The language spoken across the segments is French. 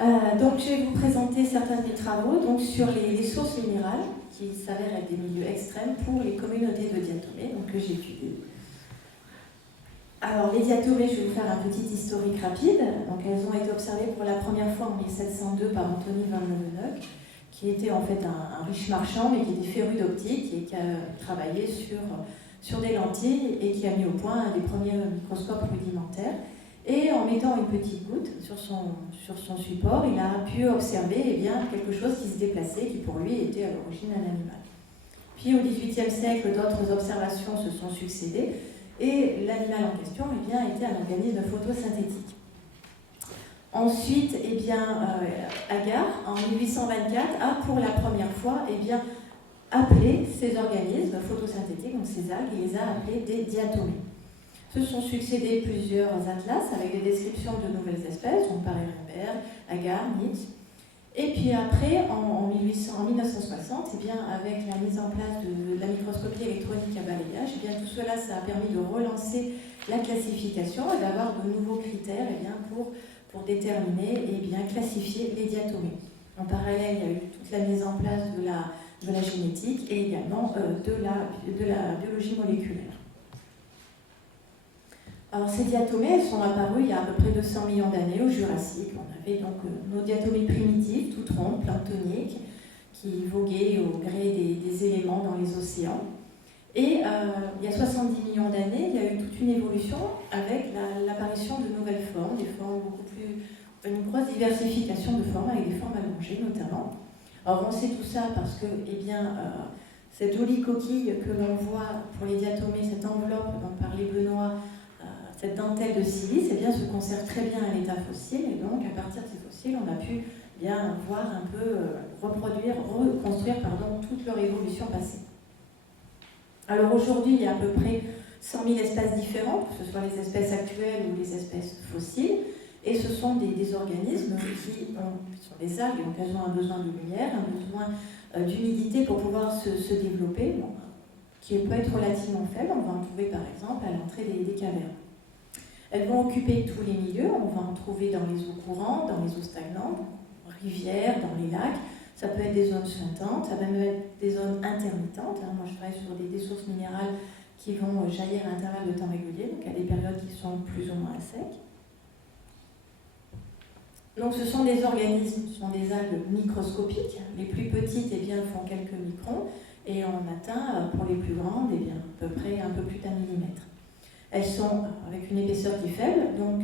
Donc je vais vous présenter certains de mes travaux donc, sur les sources minérales qui s'avèrent être des milieux extrêmes pour les communautés de diatomées donc, que j'ai étudiées. Alors les diatomées, je vais vous faire un petit historique rapide. Donc, elles ont été observées pour la première fois en 1702 par Anthony van Leeuwenhoek, qui était en fait un riche marchand mais qui était féru d'optique et qui a travaillé sur des lentilles et qui a mis au point un des premiers microscopes rudimentaires. Et en mettant une petite goutte sur son support, il a pu observer quelque chose qui se déplaçait, qui pour lui était à l'origine un animal. Puis au XVIIIe siècle, d'autres observations se sont succédées et l'animal en question était un organisme photosynthétique. Ensuite, Agar, en 1824, a pour la première fois appelé ces organismes photosynthétiques, donc ces algues, il les a appelés des diatomées. Se sont succédés plusieurs atlas avec des descriptions de nouvelles espèces, donc par Ehrenberg, Agar, Nitz. Et puis après, en 1960, avec la mise en place de la microscopie électronique à balayage, tout cela ça a permis de relancer la classification et d'avoir de nouveaux critères pour déterminer et classifier les diatomées. En parallèle, il y a eu toute la mise en place de la génétique et également de la biologie moléculaire. Alors ces diatomées, elles sont apparues il y a à peu près 200 millions d'années au Jurassique. On avait donc nos diatomées primitives, toutes rondes, planctoniques, qui voguaient au gré des éléments dans les océans. Et il y a 70 millions d'années, il y a eu toute une évolution avec l'apparition de nouvelles formes, des formes une grosse diversification de formes, avec des formes allongées notamment. Alors on sait tout ça parce que, cette jolie coquille que l'on voit pour les diatomées, cette enveloppe dont parlait Benoît, cette dentelle de silice se conserve très bien à l'état fossile et donc à partir de ces fossiles on a pu voir un peu reconstruire toute leur évolution passée. Alors aujourd'hui il y a à peu près 100 000 espèces différentes, que ce soit les espèces actuelles ou les espèces fossiles, et ce sont des organismes qui sont des algues, donc elles ont un besoin de lumière, un besoin d'humidité pour pouvoir se développer, qui peut être relativement faible. On va en trouver par exemple à l'entrée des cavernes. Elles vont occuper tous les milieux, on va en trouver dans les eaux courantes, dans les eaux stagnantes, rivières, dans les lacs. Ça peut être des zones suintantes, ça peut même être des zones intermittentes. Moi je travaille sur des sources minérales qui vont jaillir à intervalles de temps réguliers, donc à des périodes qui sont plus ou moins secs. Donc ce sont des organismes, ce sont des algues microscopiques. Les plus petites font quelques microns et on atteint pour les plus grandes à peu près un peu plus d'1 millimètre. Elles sont avec une épaisseur qui est faible, donc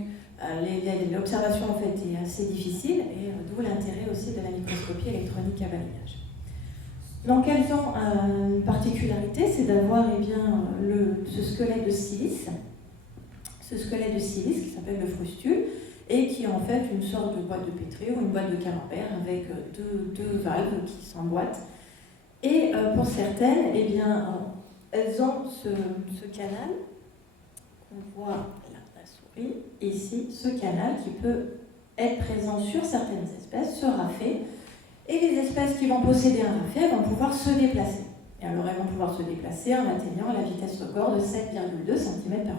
l'observation en fait est assez difficile et d'où l'intérêt aussi de la microscopie électronique à balayage. Donc elles ont une particularité, c'est d'avoir ce squelette de silice qui s'appelle le frustule et qui est en fait une sorte de boîte de Petri ou une boîte de camembert avec deux valves qui s'emboîtent. Et pour certaines, elles ont ce canal qu'on voit là, la souris, ici, ce canal qui peut être présent sur certaines espèces, ce rafet, et les espèces qui vont posséder un rafet vont pouvoir se déplacer. Et alors elles vont pouvoir se déplacer en atteignant la vitesse record de 7,2 cm/h.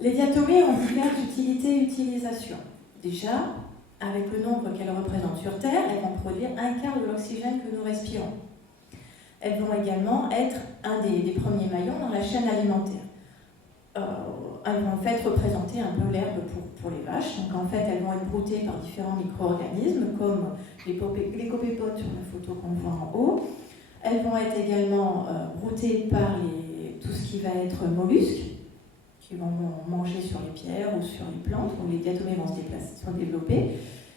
Les diatomées ont diverses utilités et utilisations. Déjà, avec le nombre qu'elles représentent sur Terre, elles vont produire 1/4 de l'oxygène que nous respirons. Elles vont également être un des premiers maillons dans la chaîne alimentaire. Elles vont en fait représenter un peu l'herbe pour les vaches. Donc en fait, elles vont être broutées par différents micro-organismes, comme les copépodes sur la photo qu'on voit en haut. Elles vont être également broutées par tout ce qui va être mollusques, qui vont manger sur les pierres ou sur les plantes, où les diatomées vont se développer.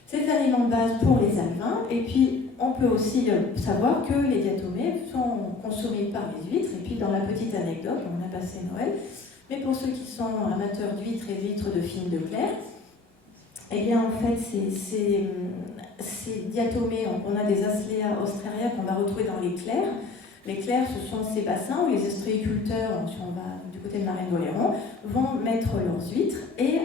C'est l'aliment de base pour les alevins, et puis on peut aussi savoir que les diatomées sont consommées par les huîtres, et puis dans la petite anecdote, on a passé Noël, mais pour ceux qui sont amateurs d'huîtres et d'huîtres de films de Clair, en fait ces diatomées, on a des Aslea australia qu'on va retrouver dans les clairs. Les clairs, ce sont ces bassins où les ostréiculteurs, si on va du côté de Marraine d'Oléron, vont mettre leurs huîtres, et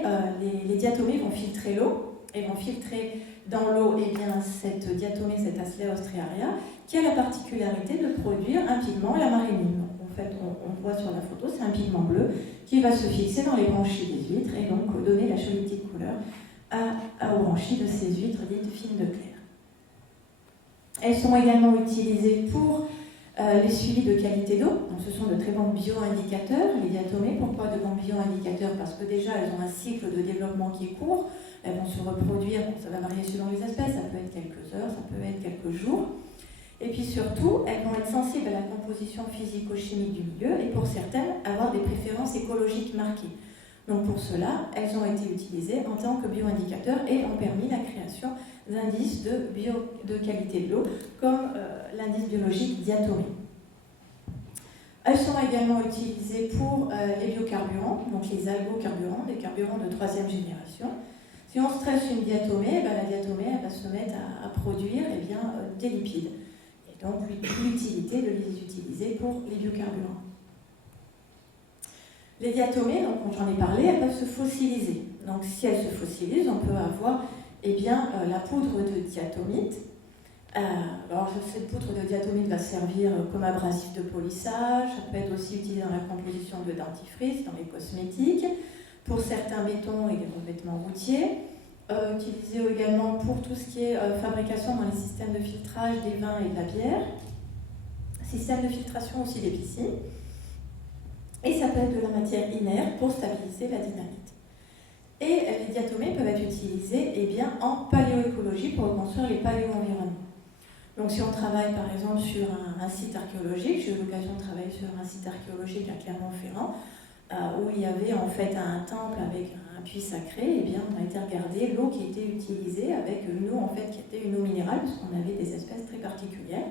les diatomées vont filtrer l'eau, et vont filtrer dans l'eau cette diatomée, cette Aslea australia, qui a la particularité de produire un pigment, la marénine. En fait, on voit sur la photo, c'est un pigment bleu qui va se fixer dans les branchies des huîtres et donc donner la jolie petite couleur à sont également utilisées pour les suivis de qualité d'eau. Donc, ce sont de très bons bioindicateurs, les diatomées. Pourquoi de bons bioindicateurs? Parce que déjà, elles ont un cycle de développement qui est court. Elles vont se reproduire, ça va varier selon les espèces, ça peut être quelques heures, ça peut être quelques jours. Et puis surtout, elles vont être sensibles à la composition physico-chimique du milieu et pour certaines, avoir des préférences écologiques marquées. Donc pour cela, elles ont été utilisées en tant que bioindicateurs et ont permis la création d'indices de qualité de l'eau, comme l'indice biologique diatomée. Elles sont également utilisées pour les biocarburants, donc les algocarburants, des carburants de 3e génération. Si on stresse une diatomée, la diatomée elle va se mettre à produire des lipides. Et donc l'utilité de les utiliser pour les biocarburants. Les diatomées, donc j'en ai parlé, elles peuvent se fossiliser. Donc si elles se fossilisent, on peut avoir la poudre de diatomite. Alors cette poudre de diatomite va servir comme abrasif de polissage, ça peut être aussi utilisé dans la composition de dentifrice, dans les cosmétiques, pour certains bétons et les revêtements routiers, utilisé également pour tout ce qui est fabrication dans les systèmes de filtrage des vins et de la bière, système de filtration aussi des piscines, et ça peut être de la matière inerte pour stabiliser la dynamite. Et les diatomées peuvent être utilisées en paléoécologie pour reconstruire les paléo-environnements. Donc si on travaille par exemple sur un site archéologique, j'ai eu l'occasion de travailler sur un site archéologique à Clermont-Ferrand, où il y avait en fait un temple avec un puits sacré, on a été regarder l'eau qui était utilisée avec une eau en fait qui était une eau minérale, parce qu'on avait des espèces très particulières.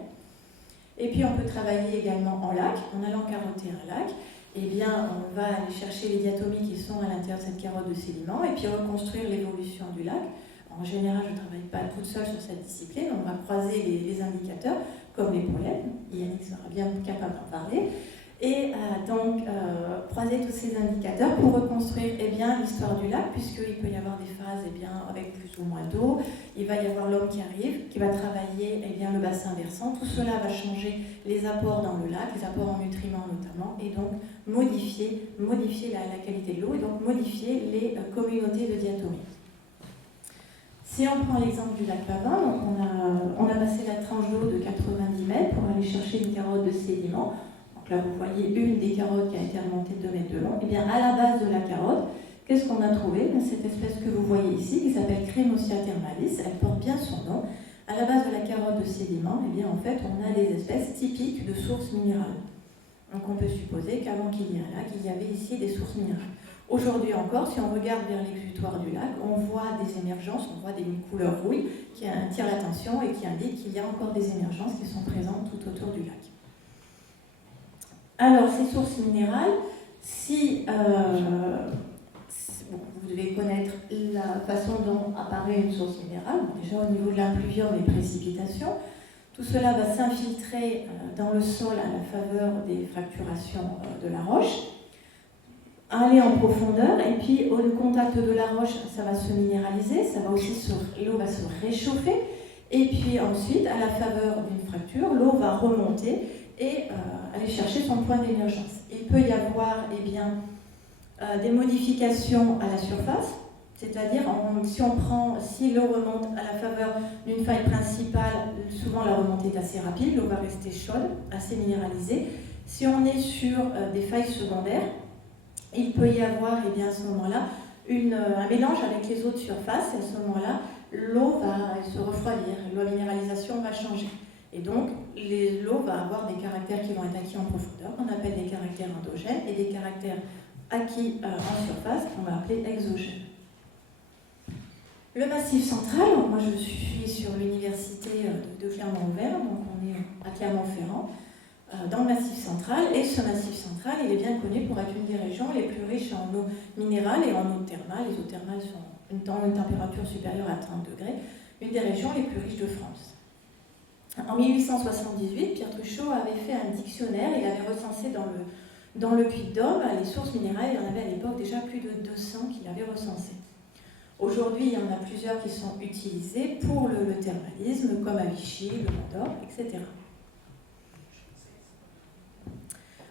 Et puis on peut travailler également en lac, en allant carotter un lac. On va aller chercher les diatomies qui sont à l'intérieur de cette carotte de sédiments et puis reconstruire l'évolution du lac. En général, je ne travaille pas toute seule sur cette discipline, on va croiser les indicateurs, comme les pollen, Yannick sera bien capable d'en parler, et croiser tous ces indicateurs pour reconstruire l'histoire du lac, puisqu'il peut y avoir des phases avec plus ou moins d'eau, il va y avoir l'homme qui arrive, qui va travailler le bassin versant, tout cela va changer les apports dans le lac, les apports en nutriments notamment, et donc modifier la qualité de l'eau, et donc modifier les communautés de diatomées. Si on prend l'exemple du lac Lavin, donc on a passé la tranche d'eau de 90 mètres pour aller chercher une carotte de sédiments. Donc là, vous voyez une des carottes qui a été remontée de 2 mètres de long. À la base de la carotte, qu'est-ce qu'on a trouvé? Cette espèce que vous voyez ici, qui s'appelle Cremosia thermalis, elle porte bien son nom. À la base de la carotte de sédiments, en fait, on a des espèces typiques de sources minérales. Donc on peut supposer qu'avant qu'il y ait un lac, il y avait ici des sources minérales. Aujourd'hui encore, si on regarde vers l'exutoire du lac, on voit des émergences, on voit des couleurs rouille qui attirent l'attention et qui indiquent qu'il y a encore des émergences qui sont présentes tout autour du lac. Alors, ces sources minérales, vous devez connaître la façon dont apparaît une source minérale. Déjà au niveau de l'impluvium et précipitations, tout cela va s'infiltrer dans le sol à la faveur des fracturations de la roche, aller en profondeur, et puis au contact de la roche, ça va se minéraliser, l'eau va se réchauffer, et puis ensuite, à la faveur d'une fracture, l'eau va remonter et aller chercher son point d'émergence. Il peut y avoir des modifications à la surface, c'est-à-dire si l'eau remonte à la faveur d'une faille principale, souvent la remontée est assez rapide, l'eau va rester chaude, assez minéralisée. Si on est sur des failles secondaires, il peut y avoir à ce moment-là un mélange avec les eaux de surface, et à ce moment-là, l'eau va se refroidir, la minéralisation va changer. Et donc, l'eau va avoir des caractères qui vont être acquis en profondeur, qu'on appelle des caractères endogènes, et des caractères acquis en surface, qu'on va appeler exogènes. Le Massif central, moi je suis sur l'université de Clermont-Auvergne, donc on est à Clermont-Ferrand, dans le Massif central, et ce Massif central, il est bien connu pour être une des régions les plus riches en eau minérale et en eau thermale. Les eaux thermales ont une température supérieure à 30 degrés, une des régions les plus riches de France. En 1878, Pierre Truchot avait fait un dictionnaire, il avait recensé dans le Puy-de-Dôme les sources minérales, il y en avait à l'époque déjà plus de 200 qu'il avait recensées. Aujourd'hui, il y en a plusieurs qui sont utilisées pour le thermalisme, comme à Vichy, le Mont-d'Or, etc.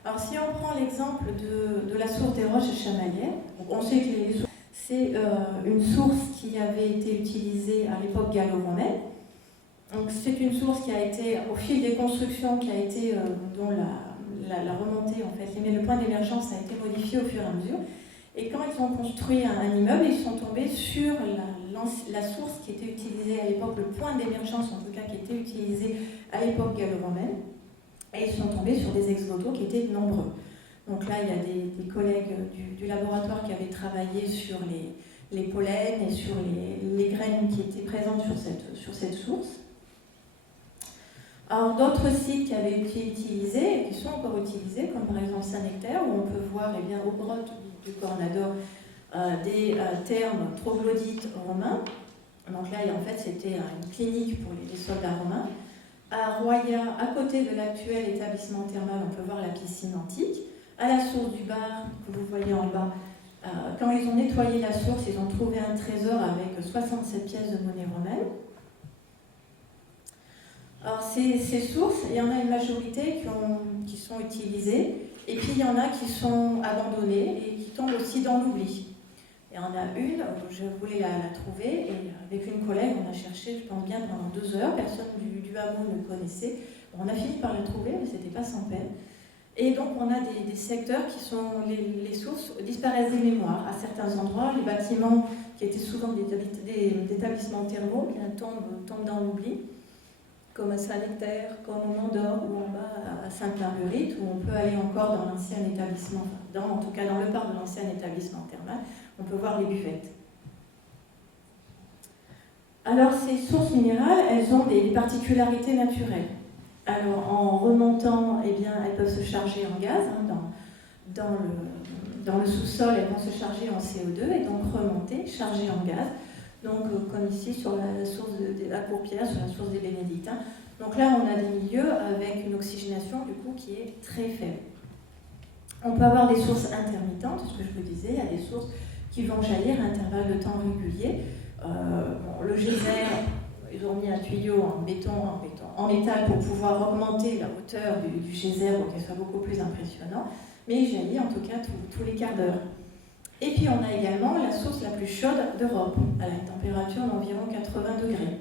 Alors, si on prend l'exemple de la source des roches chamalières, on sait que c'est une source qui avait été utilisée à l'époque gallo-romaine. Donc c'est une source qui a été, au fil des constructions, dont la remontée, en fait, le point d'émergence a été modifié au fur et à mesure. Et quand ils ont construit un immeuble, ils sont tombés sur la source qui était utilisée à l'époque, le point d'émergence en tout cas qui était utilisé à l'époque gallo-romaine. Et ils sont tombés sur des ex-voto qui étaient nombreux. Donc là, il y a des collègues du laboratoire qui avaient travaillé sur les pollens et sur les graines qui étaient présentes sur cette source. Alors d'autres sites qui avaient été utilisés et qui sont encore utilisés, comme par exemple Saint-Nectaire, où on peut voir aux grottes du Cornador des thermes troglodytes romains. Donc là, en fait, c'était une clinique pour les soldats romains. À Roya, à côté de l'actuel établissement thermal, on peut voir la piscine antique. À la source du bar, que vous voyez en bas, quand ils ont nettoyé la source, ils ont trouvé un trésor avec 67 pièces de monnaie romaine. Alors ces sources, il y en a une majorité qui sont utilisées, et puis il y en a qui sont abandonnées et qui tombent aussi dans l'oubli. Il y en a une, je voulais la trouver, et avec une collègue, on a cherché, je pense bien, pendant 2 heures, personne du hameau ne connaissait. On a fini par la trouver, mais ce n'était pas sans peine. Et donc on a des secteurs qui sont, les sources disparaissent des mémoires. À certains endroits, les bâtiments qui étaient souvent des établissements thermaux tombent dans l'oubli, comme à Saint-Nectaire, comme au Mont-d'Or, ou en bas à Sainte-Marguerite, où on peut aller encore dans l'ancien établissement, en tout cas dans le parc de l'ancien établissement thermal, on peut voir les buvettes. Alors ces sources minérales, elles ont des particularités naturelles. Alors en remontant, eh bien, elles peuvent se charger en gaz, dans le sous-sol, elles vont se charger en CO2 et donc remonter, charger en gaz. Donc, comme ici sur la source de la Courpierre, sur la source des Bénédictins. Donc là, on a des milieux avec une oxygénation du coup qui est très faible. On peut avoir des sources intermittentes, ce que je vous disais, il y a des sources qui vont jaillir à intervalles de temps réguliers. Le geyser, ils ont mis un tuyau en métal pour pouvoir augmenter la hauteur du geyser pour qu'elle soit beaucoup plus impressionnante, mais il jaillit en tout cas tous les quarts d'heure. Et puis on a également la source la plus chaude d'Europe, à la température d'environ 80 degrés.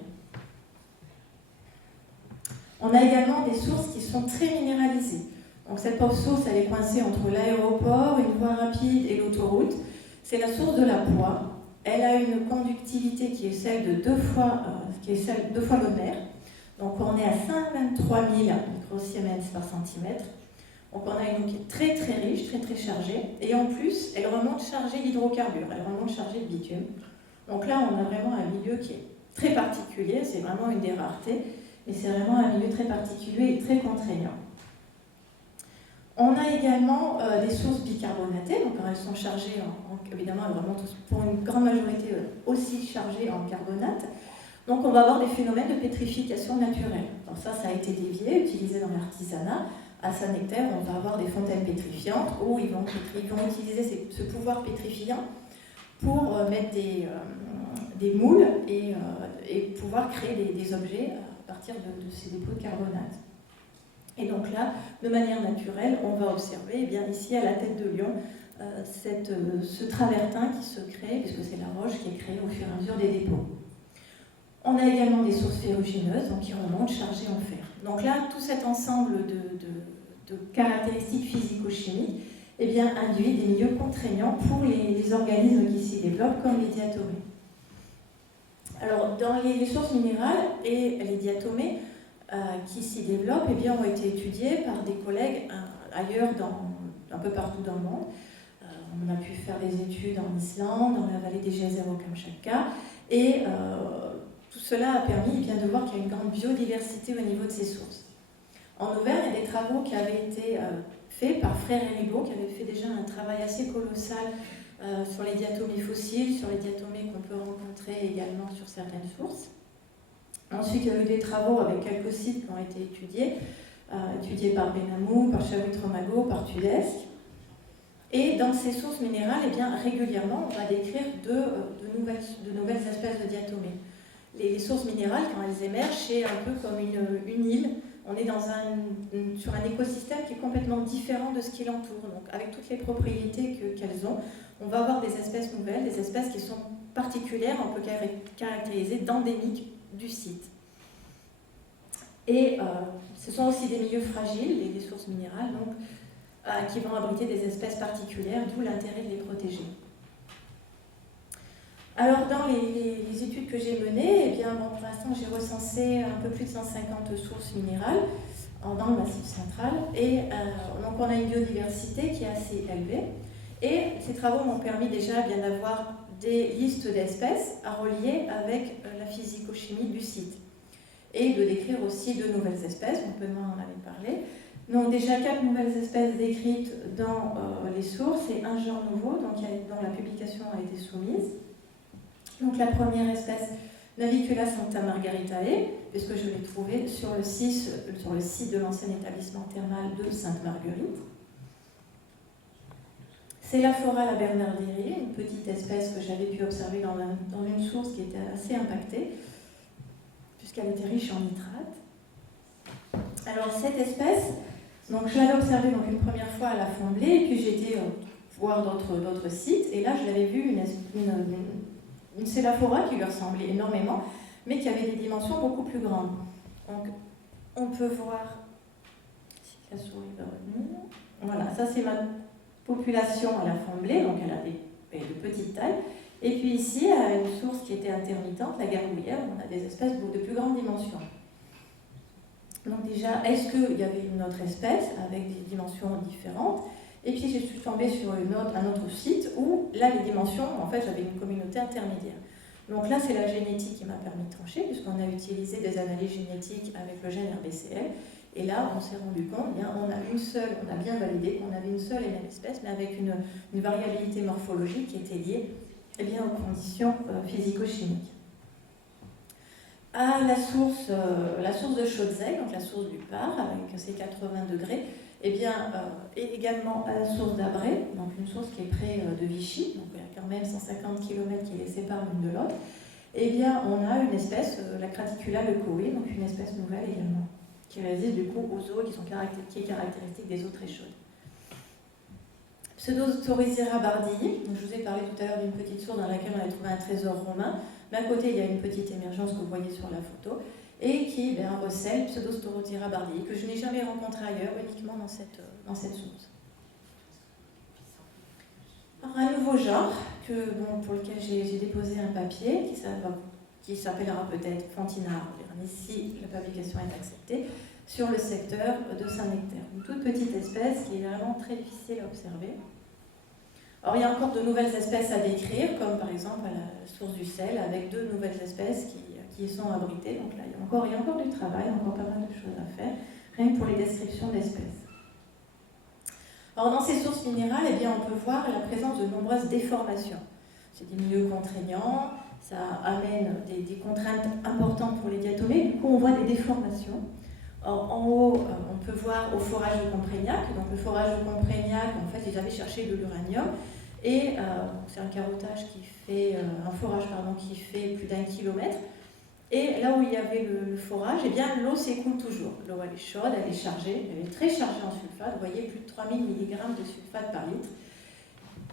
On a également des sources qui sont très minéralisées. Donc cette source, elle est coincée entre l'aéroport, une voie rapide et l'autoroute. C'est la source de la poix. Elle a une conductivité qui est celle de 2 fois l'eau de mer. Donc on est à 123 000 microsiemens par centimètre. Donc on a une eau qui est très très riche, très très chargée, et en plus elle remonte chargée d'hydrocarbures, elle remonte chargée de bitume. Donc là on a vraiment un milieu qui est très particulier, c'est vraiment une des raretés, mais c'est vraiment un milieu très particulier et très contraignant. On a également des sources bicarbonatées, donc elles sont chargées, évidemment elles remontent pour une grande majorité aussi chargées en carbonate. Donc on va avoir des phénomènes de pétrification naturelle. Donc ça a été dévié, utilisé dans l'artisanat. À Saint-Nectaire, on va avoir des fontaines pétrifiantes où ils vont utiliser ce pouvoir pétrifiant pour mettre des moules et pouvoir créer des objets à partir de ces dépôts de carbonate. Et donc là, de manière naturelle, on va observer, eh bien, ici à la tête de Lyon, ce travertin qui se crée, puisque c'est la roche qui est créée au fur et à mesure des dépôts. On a également des sources ferrugineuses, donc qui remontent chargées en fer. Donc là, tout cet ensemble de caractéristiques physico-chimiques eh bien, induit des milieux contraignants pour les organismes qui s'y développent, comme les diatomées. Alors, dans les sources minérales et les diatomées qui s'y développent, eh bien, ont été étudiées par des collègues ailleurs, un peu partout dans le monde. On a pu faire des études en Islande, dans la vallée des geysers au Kamchatka, et tout cela a permis bien, de voir qu'il y a une grande biodiversité au niveau de ces sources. En Auvergne, il y a des travaux qui avaient été faits par Frère et Rigaud, qui avaient fait déjà un travail assez colossal sur les diatomées fossiles, sur les diatomées qu'on peut rencontrer également sur certaines sources. Ensuite, il y a eu des travaux avec quelques sites qui ont été étudiés par Benamou, par Chavit-Romago, par Tudesque. Et dans ces sources minérales, eh bien, régulièrement, on va décrire de nouvelles espèces de diatomées. Les sources minérales, quand elles émergent, c'est un peu comme une île. On est sur un écosystème qui est complètement différent de ce qui l'entoure. Donc, avec toutes les propriétés qu'elles ont, on va avoir des espèces nouvelles, des espèces qui sont particulières, on peut caractériser d'endémiques du site. Et ce sont aussi des milieux fragiles, des sources minérales, donc, qui vont abriter des espèces particulières, d'où l'intérêt de les protéger. Alors, dans les études que j'ai menées, eh bien, bon, pour l'instant, j'ai recensé un peu plus de 150 sources minérales dans le Massif central. Et donc, on a une biodiversité qui est assez élevée. Et ces travaux m'ont permis déjà bien d'avoir des listes d'espèces à relier avec la physico-chimie du site. Et de décrire aussi de nouvelles espèces, on peut en avait parlé. Donc déjà 4 nouvelles espèces décrites dans les sources et un genre nouveau dont la publication a été soumise. Donc la première espèce, Navicula sancta margaritae, puisque je l'ai trouvée sur le site de l'ancien établissement thermal de Sainte-Marguerite. Célaphora la bernardii, une petite espèce que j'avais pu observer dans une source qui était assez impactée, puisqu'elle était riche en nitrate. Alors cette espèce, donc je l'avais observée donc une première fois à la Fonblée, et puis j'ai été voir d'autres sites, et là je l'avais vu une Célaphora qui lui ressemblait énormément, mais qui avait des dimensions beaucoup plus grandes. Donc on peut voir, si la souris va revenir, voilà, ça c'est ma population à la Fonblée, donc elle a de petites tailles. Et puis ici, à une source qui était intermittente, la Gargouillère, on a des espèces de plus grandes dimensions. Donc déjà, est-ce qu'il y avait une autre espèce avec des dimensions différentes? Et puis je suis tombée sur un autre site où, là, les dimensions, en fait, j'avais une communauté intermédiaire. Donc là, c'est la génétique qui m'a permis de trancher, puisqu'on a utilisé des analyses génétiques avec le gène RBCL. Et là, on s'est rendu compte, on a bien validé qu'on avait une seule et même espèce, mais avec une variabilité morphologique qui était liée aux conditions physico-chimiques. À la source de Chaudzey, donc la source du Par, avec ses 80 degrés, et également à la source d'Abré, donc une source qui est près de Vichy, donc il y a quand même 150 km qui les séparent l'une de l'autre, on a une espèce, la Craticula leucoé, donc une espèce nouvelle également, qui résiste du coup aux eaux qui est caractéristique des eaux très chaudes. Pseudostorizera bardii, je vous ai parlé tout à l'heure d'une petite source dans laquelle on a trouvé un trésor romain. D'un côté, il y a une petite émergence que vous voyez sur la photo, et qui recèle Pseudostorizera bardii, que je n'ai jamais rencontré ailleurs, uniquement dans cette source. Alors, un nouveau genre, pour lequel j'ai déposé un papier, qui s'appellera peut-être Fontinard. Ici, la publication est acceptée, sur le secteur de Saint-Nectaire. Une toute petite espèce qui est vraiment très difficile à observer. Alors, il y a encore de nouvelles espèces à décrire, comme par exemple à la source du sel, avec 2 nouvelles espèces qui y sont abritées. Donc là, il y a encore du travail, encore pas mal de choses à faire, rien que pour les descriptions d'espèces. Alors, dans ces sources minérales, on peut voir la présence de nombreuses déformations. C'est des milieux contraignants, ça amène des contraintes importantes pour les diatomées, du coup on voit des déformations. Or, en haut, on peut voir au forage de Comprégnac. Donc le forage de Comprégnac, en fait, ils avaient cherché de l'uranium, et c'est un carottage un forage qui fait plus d'1 kilomètre. Et là où il y avait le forage, l'eau s'écoule toujours. L'eau, elle est chaude, elle est chargée, elle est très chargée en sulfate. Vous voyez, plus de 3000 mg de sulfate par litre.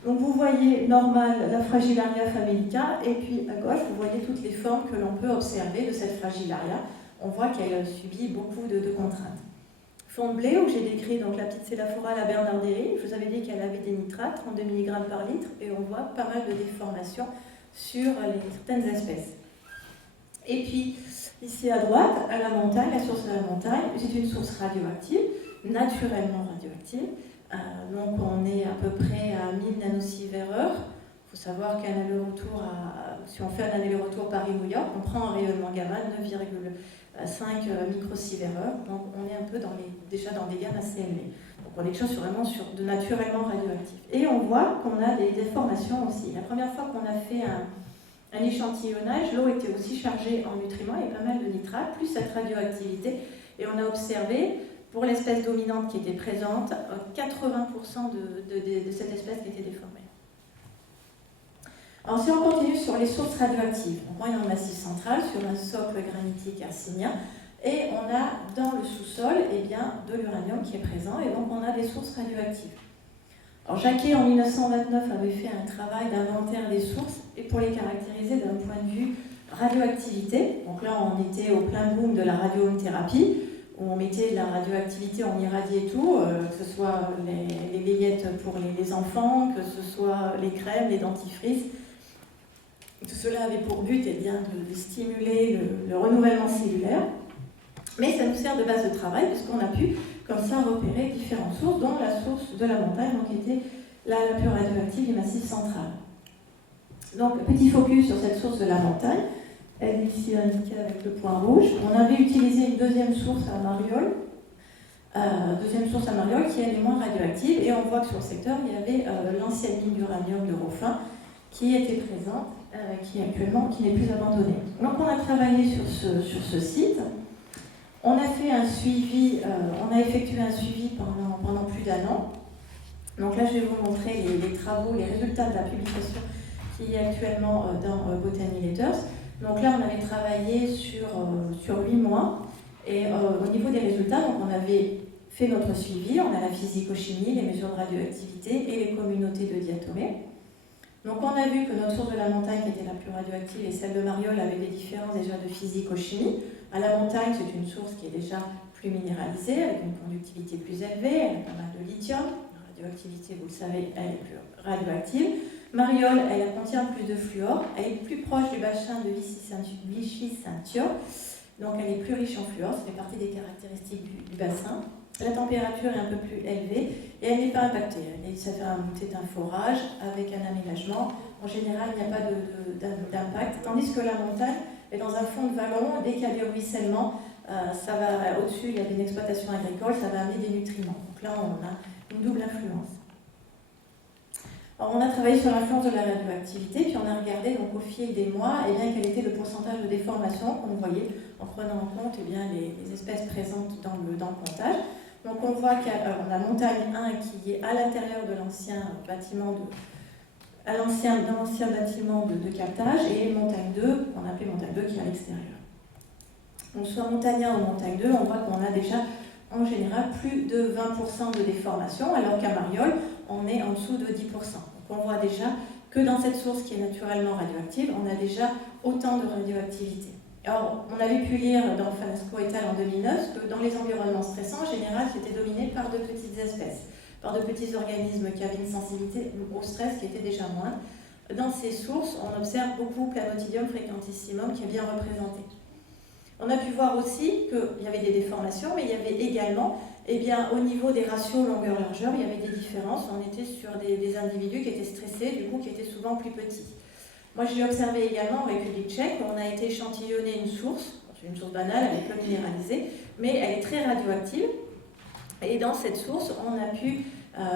Donc vous voyez, normal, la Fragillaria famélica, et puis à gauche, vous voyez toutes les formes que l'on peut observer de cette Fragillaria. On voit qu'elle subit beaucoup de contraintes. Fonblée, où j'ai décrit donc, la petite Célaphora la bernardii, je vous avais dit qu'elle avait des nitrates, 32 mg par litre, et on voit pas mal de déformations sur certaines espèces. Et puis, ici à droite, à la montagne, la source de la montagne, c'est une source radioactive, naturellement radioactive. Donc on est à peu près à 1000 nanosieverts. Il faut savoir qu'un aller-retour, si on fait un aller-retour Paris-New York, on prend un rayonnement gamma de 9,5 microsieverts. Donc on est un peu déjà dans des gammes assez élevées. Donc on est quelque chose vraiment de naturellement radioactif. Et on voit qu'on a des déformations aussi. La première fois qu'on a fait un échantillonnage, l'eau était aussi chargée en nutriments et pas mal de nitrates, plus cette radioactivité. Et on a observé, pour l'espèce dominante qui était présente, 80% de cette espèce qui était déformée. Alors si on continue sur les sources radioactives, on est dans le Massif central, sur un socle granitique hercynien, et on a dans le sous-sol de l'uranium qui est présent, et donc on a des sources radioactives. Alors Jacquet, en 1929, avait fait un travail d'inventaire des sources, et pour les caractériser d'un point de vue Radioactivité, donc là on était au plein boom de la radiothérapie, où on mettait de la radioactivité, on irradiait tout, que ce soit les baiguettes pour les enfants, que ce soit les crèmes, les dentifrices. Tout cela avait pour but de stimuler le renouvellement cellulaire. Mais ça nous sert de base de travail, puisqu'on a pu, comme ça, repérer différentes sources, dont la source de la montagne, donc qui était la nature radioactive du Massif central. Donc, petit focus sur cette source de la montagne. Elle est ici indiquée avec le point rouge. On avait utilisé une deuxième source à Marioles, qui est moins radioactive, et on voit que sur le secteur, il y avait l'ancienne mine d'uranium de Rofin qui était présente, qui n'est plus abandonnée. Donc, on a travaillé sur ce site. On a fait un suivi, on a effectué un suivi pendant plus d'1 an. Donc là, je vais vous montrer les travaux, les résultats de la publication qui est actuellement dans Botany Letters. Donc là, on avait travaillé sur 8 mois. Et au niveau des résultats, donc on avait fait notre suivi. On a la physico-chimie, les mesures de radioactivité et les communautés de diatomées. Donc on a vu que notre source de la montagne, qui était la plus radioactive, et celle de Marioles, avait des différences déjà de physico-chimie. À la montagne, c'est une source qui est déjà plus minéralisée, avec une conductivité plus élevée, elle a pas mal de lithium. La radioactivité, vous le savez, elle est plus radioactive. Marioles, elle contient plus de fluor, elle est plus proche du bassin de Vichy-Saint-Thieu, donc elle est plus riche en fluor, ça fait partie des caractéristiques du bassin. La température est un peu plus élevée et elle n'est pas impactée. C'est un forage avec un aménagement. En général, il n'y a pas d'impact, tandis que la montagne est dans un fond de vallon. Dès qu'il y a des ruissellements, ça va au-dessus, il y a une exploitation agricole, ça va amener des nutriments. Donc là, on a une double influence. Alors, on a travaillé sur l'influence de la radioactivité, puis on a regardé donc, au fil des mois quel était le pourcentage de déformation qu'on voyait en prenant en compte les espèces présentes dans le comptage. Donc on voit qu'on a montagne 1 qui est à l'intérieur de l'ancien bâtiment de captage, et montagne 2, qu'on appelait montagne 2, qui est à l'extérieur. Donc soit montagne 1 ou montagne 2, on voit qu'on a déjà en général plus de 20% de déformation, alors qu'à Marioles, on est en dessous de 10%. Donc on voit déjà que dans cette source qui est naturellement radioactive, on a déjà autant de radioactivité. Alors, on avait pu lire dans Falasco et al. En 2009 que dans les environnements stressants, en général, c'était dominé par de petites espèces, par de petits organismes qui avaient une sensibilité au stress qui était déjà moindre. Dans ces sources, on observe beaucoup Planotidium frequentissimum qui est bien représenté. On a pu voir aussi qu'il y avait des déformations, mais il y avait également, au niveau des ratios longueur-largeur, il y avait des différences. On était sur des individus qui étaient stressés, du coup, qui étaient souvent plus petits. Moi, je l'ai observé également en République tchèque, où on a été échantillonner une source banale, elle est peu minéralisée, mais elle est très radioactive. Et dans cette source,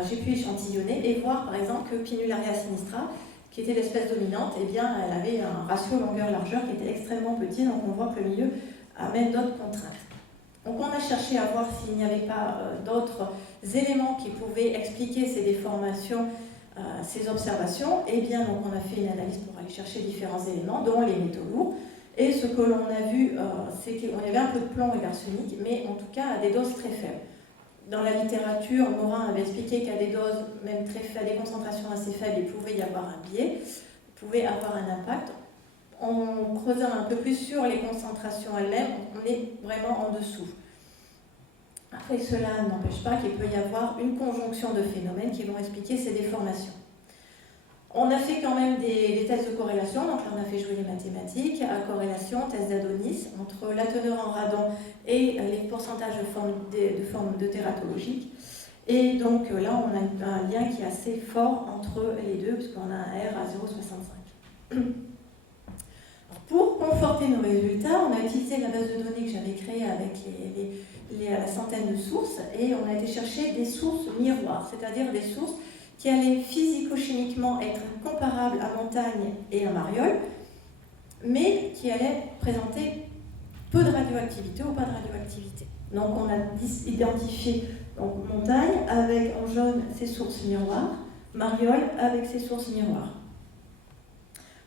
j'ai pu échantillonner et voir, par exemple, que Pinularia sinistra, qui était l'espèce dominante, elle avait un ratio longueur-largeur qui était extrêmement petit, donc on voit que le milieu amène d'autres contraintes. Donc on a cherché à voir s'il n'y avait pas d'autres éléments qui pouvaient expliquer ces déformations, ces observations. Donc on a fait une analyse pour aller chercher différents éléments, dont les métaux lourds. Et ce que l'on a vu, c'est qu'il y avait un peu de plomb et d'arsenic, mais en tout cas à des doses très faibles. Dans la littérature, Morin avait expliqué qu'à des doses, même très faibles, des concentrations assez faibles, il pouvait y avoir un biais, il pouvait avoir un impact. En creusant un peu plus sur les concentrations elles-mêmes, on est vraiment en dessous. Après, cela n'empêche pas qu'il peut y avoir une conjonction de phénomènes qui vont expliquer ces déformations. On a fait quand même des tests de corrélation, donc là on a fait jouer les mathématiques, à corrélation, test d'Adonis, entre la teneur en radon et les pourcentages de forme tératologiques. Et donc là on a un lien qui est assez fort entre les deux, puisqu'on a un R à 0,65. Pour conforter nos résultats, on a utilisé la base de données que j'avais créée avec la centaine de sources, et on a été chercher des sources miroirs, c'est-à-dire des sources qui allaient physico-chimiquement être comparables à Montagne et à Marioles, mais qui allaient présenter peu de radioactivité ou pas de radioactivité. Donc on a identifié Montagne avec en jaune ses sources miroirs, Marioles avec ses sources miroirs.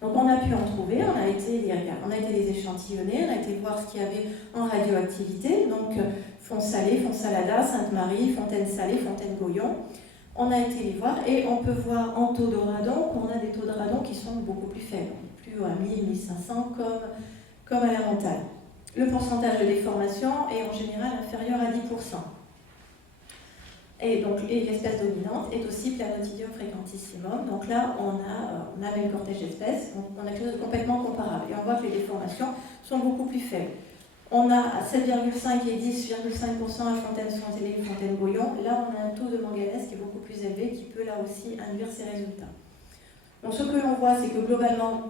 Donc on a pu en trouver, on a été les échantillonner, on a été voir ce qu'il y avait en radioactivité, donc Font-Salé, Font-Salada, Sainte-Marie, Fontaine-Salée, Fontaine-Goyon. On a été les voir et on peut voir en taux de radon qu'on a des taux de radon qui sont beaucoup plus faibles, plus à 1000, 1500 comme à la montagne. Le pourcentage de déformation est en général inférieur à 10%. Et l'espèce dominante est aussi Planotidium frequentissimum. Donc là, on a le même cortège d'espèces, on a quelque chose de complètement comparable. Et on voit que les déformations sont beaucoup plus faibles. On a 7,5 et 10,5% à Fontaine-Sanzélé et Fontaine-Goyon. Là, on a un taux de manganèse qui est beaucoup plus élevé, qui peut là aussi induire ces résultats. Donc ce que l'on voit, c'est que globalement,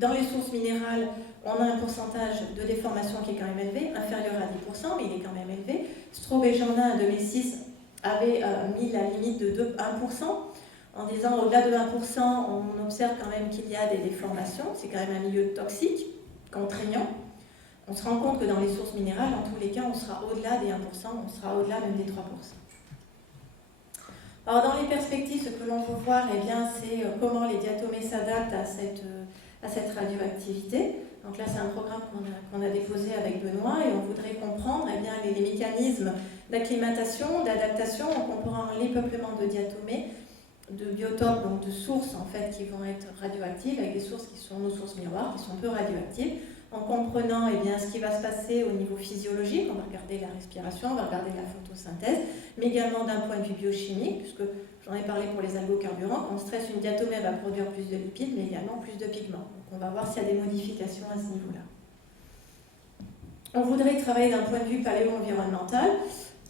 dans les sources minérales, on a un pourcentage de déformation qui est quand même élevé, inférieur à 10%, mais il est quand même élevé. Straub et Gendin, en 2006, avait mis la limite de 1%, en disant au-delà de 1%, on observe quand même qu'il y a des déformations, c'est quand même un milieu toxique, contraignant. On se rend compte que dans les sources minérales, en tous les cas, on sera au-delà des 1%, on sera au-delà même des 3%. Alors dans les perspectives, ce que l'on veut voir, eh bien, c'est comment les diatomées s'adaptent à cette radioactivité. Donc là, c'est un programme qu'on a déposé avec Benoît et on voudrait comprendre eh bien, les mécanismes d'acclimatation, d'adaptation en comparant les peuplements de diatomées, de biotopes, donc de sources en fait, qui vont être radioactives, avec des sources qui sont nos sources miroirs, qui sont peu radioactives, en comprenant eh bien, ce qui va se passer au niveau physiologique. On va regarder la respiration, on va regarder la photosynthèse, mais également d'un point de vue biochimique, puisque j'en ai parlé pour les algocarburants, quand on stresse une diatomée, elle va produire plus de lipides, mais également plus de pigments. Donc on va voir s'il y a des modifications à ce niveau-là. On voudrait travailler d'un point de vue paléo-environnemental.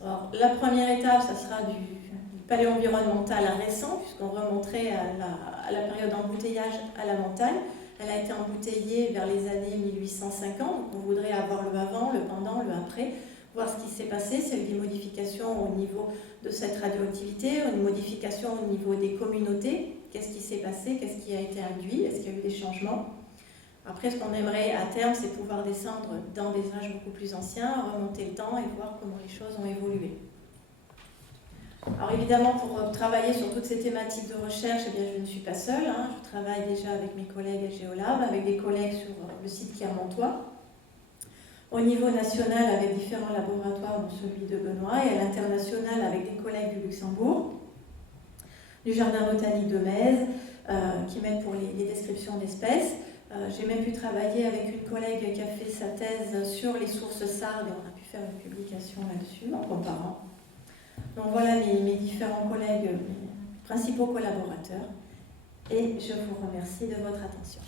Alors, la première étape, ça sera du paléo-environnemental récent, puisqu'on remonterait à la période d'embouteillage à la montagne. Elle a été embouteillée vers les années 1850, donc on voudrait avoir le avant, le pendant, le après, voir ce qui s'est passé, s'il y a eu des modifications au niveau de cette radioactivité, une modification au niveau des communautés, qu'est-ce qui s'est passé, qu'est-ce qui a été induit, est-ce qu'il y a eu des changements. Après, ce qu'on aimerait à terme, c'est pouvoir descendre dans des âges beaucoup plus anciens, remonter le temps et voir comment les choses ont évolué. Alors évidemment, pour travailler sur toutes ces thématiques de recherche, eh bien, je ne suis pas seule. Je travaille déjà avec mes collègues à Géolab, avec des collègues sur le site Clermontois. Au niveau national, avec différents laboratoires, dont celui de Benoît, et à l'international, avec des collègues du Luxembourg, du Jardin botanique de Metz, qui m'aident pour les descriptions d'espèces. J'ai même pu travailler avec une collègue qui a fait sa thèse sur les sources sardes, et on a pu faire une publication là-dessus en comparant. Donc voilà mes différents collègues, mes principaux collaborateurs, et je vous remercie de votre attention.